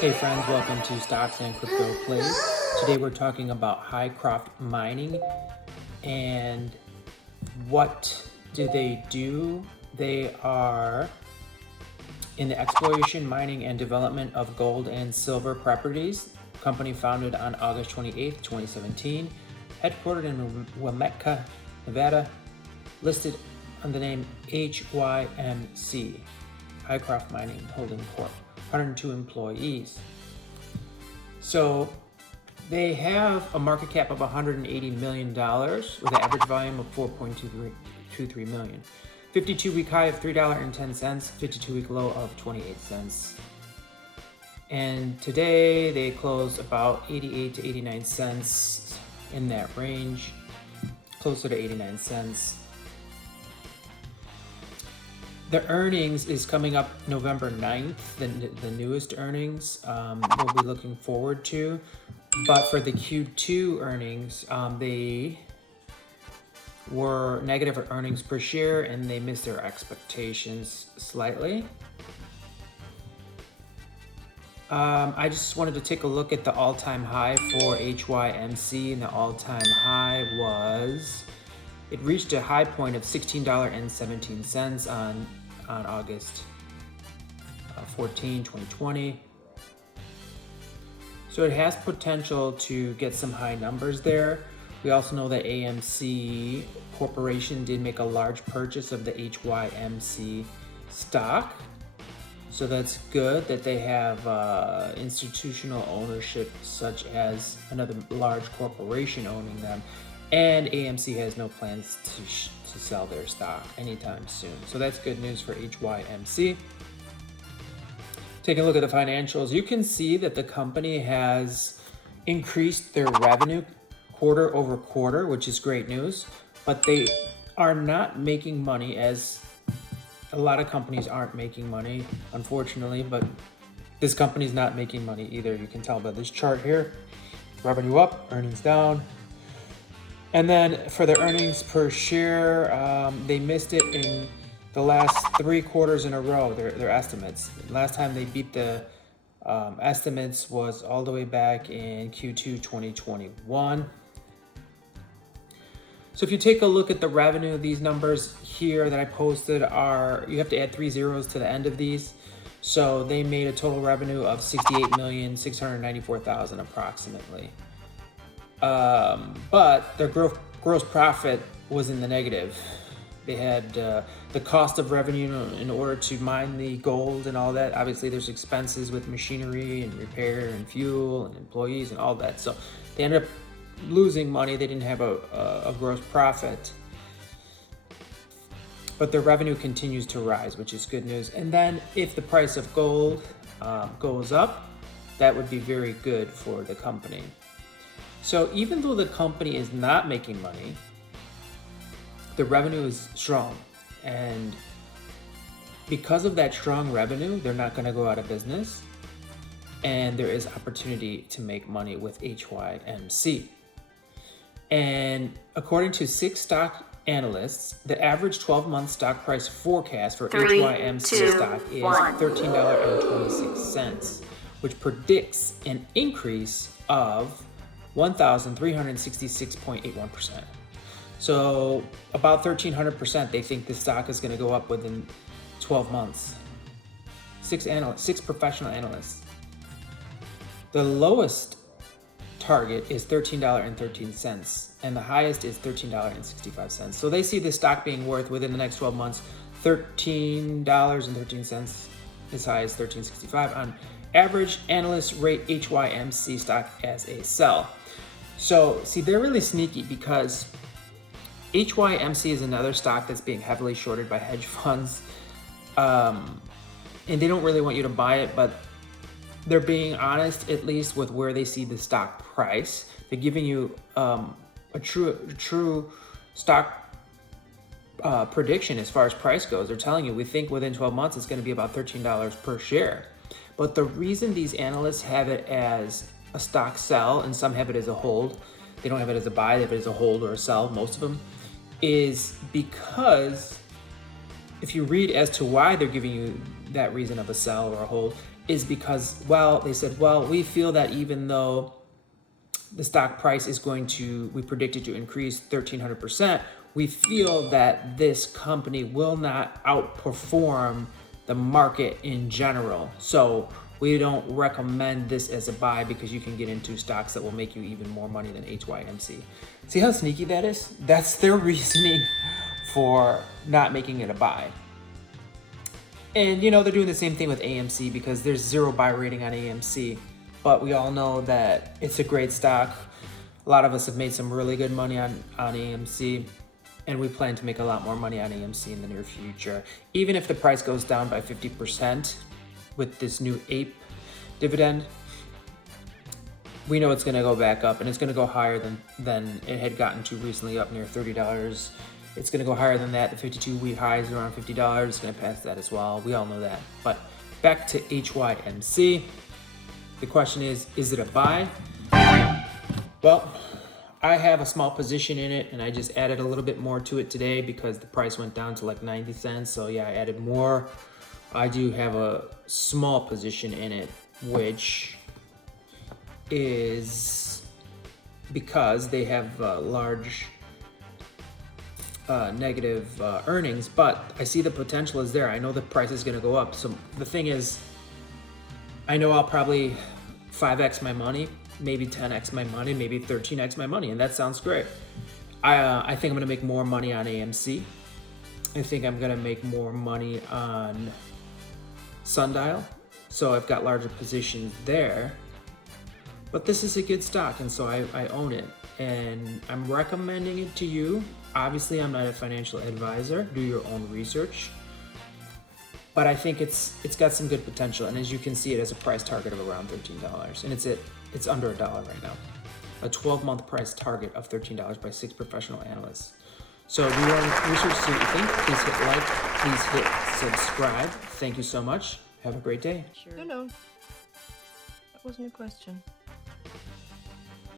Hey friends, welcome to Stocks and Crypto Plays. Today we're talking about Hycroft mining and what do they do? They are in the exploration, mining, and development of gold and silver properties. Company founded on August 28th, 2017. Headquartered in Hymc, Nevada. Listed under the name HYMC, Hycroft Mining Holding Corp. 102 employees. So they have a market cap of $180 million with an average volume of 4.23 million. 52-week high of $3.10, 52-week low of 28 cents. And today they closed about 88 to 89 cents, in that range, closer to 89 cents. The earnings is coming up November 9th, the newest earnings we'll be looking forward to. But for the Q2 earnings, they were negative earnings per share and they missed their expectations slightly. I just wanted to take a look at the all-time high for HYMC, and the all-time high was, it reached a high point of $16.17 on August 14, 2020. So it has potential to get some high numbers there. We also know that AMC Corporation did make a large purchase of the HYMC stock. So that's good that they have institutional ownership, such as another large corporation owning them. And AMC has no plans to sell their stock anytime soon. So that's good news for HYMC. Taking a look at the financials, you can see that the company has increased their revenue quarter over quarter, which is great news. But they are not making money, as a lot of companies aren't making money, unfortunately. But this company's not making money either. You can tell by this chart here. Revenue up, earnings down. And then for the earnings per share, they missed it in the last 3 quarters in a row, their estimates. Last time they beat the estimates was all the way back in Q2 2021. So if you take a look at the revenue, these numbers here that I posted are, you have to add 3 zeros to the end of these. So they made a total revenue of $68,694,000 approximately. But their gross profit was in the negative. They had the cost of revenue in order to mine the gold and all that. Obviously, there's expenses with machinery and repair and fuel and employees and all that. So they ended up losing money. They didn't have a gross profit. But their revenue continues to rise, which is good news. And then if the price of gold goes up, that would be very good for the company. So even though the company is not making money, the revenue is strong. And because of that strong revenue, they're not going to go out of business. And there is opportunity to make money with HYMC. And according to 6 stock analysts, the average 12-month stock price forecast for HYMC stock is $13.26, which predicts an increase of 1,366.81%. So about 1,300%, they think the stock is going to go up within 12 months. 6 professional analysts. The lowest target is $13.13, and the highest is $13.65. So they see the stock being worth within the next 12 months $13.13, as high as $13.65 on average. Analysts rate HYMC stock as a sell. So, see, they're really sneaky because HYMC is another stock that's being heavily shorted by hedge funds. And they don't really want you to buy it, but they're being honest, at least with where they see the stock price. They're giving you a true stock prediction as far as price goes. They're telling you, we think within 12 months it's going to be about $13 per share. But the reason these analysts have it as a stock sell, and some have it as a hold, they don't have it as a buy, they have it as a hold or a sell, most of them, is because if you read as to why they're giving you that reason of a sell or a hold, is because, well, they said, well, we feel that even though the stock price is going to, we predict it to increase 1,300%, we feel that this company will not outperform the market in general. So we don't recommend this as a buy because you can get into stocks that will make you even more money than Hymc. See how sneaky that is? That's their reasoning for not making it a buy. And you know, they're doing the same thing with AMC because there's 0 buy rating on AMC. But we all know that it's a great stock. A lot of us have made some really good money on AMC. And we plan to make a lot more money on AMC in the near future. Even if the price goes down by 50% with this new ape dividend, we know it's gonna go back up and it's gonna go higher than it had gotten to recently, up near $30. It's gonna go higher than that. The 52-week high is around $50. It's gonna pass that as well. We all know that. But back to Hymc. The question is it a buy? Well, I have a small position in it and I just added a little bit more to it today because the price went down to like 90 cents. So yeah, I added more. I do have a small position in it, which is because they have large negative earnings, but I see the potential is there. I know the price is gonna go up. So the thing is, I know I'll probably 5x my money, maybe 10x my money, maybe 13x my money, and that sounds great. I think I'm gonna make more money on AMC. I think I'm gonna make more money on Sundial. So I've got larger positions there. But this is a good stock, and so I own it. And I'm recommending it to you. Obviously, I'm not a financial advisor. Do your own research. But I think it's got some good potential, and as you can see, it has a price target of around $13, and it's under $1 right now. A 12-month price target of $13 by 6 professional analysts. So do your own research, see what you think. Please hit like, please hit subscribe. Thank you so much. Have a great day. Sure. No, that wasn't a question.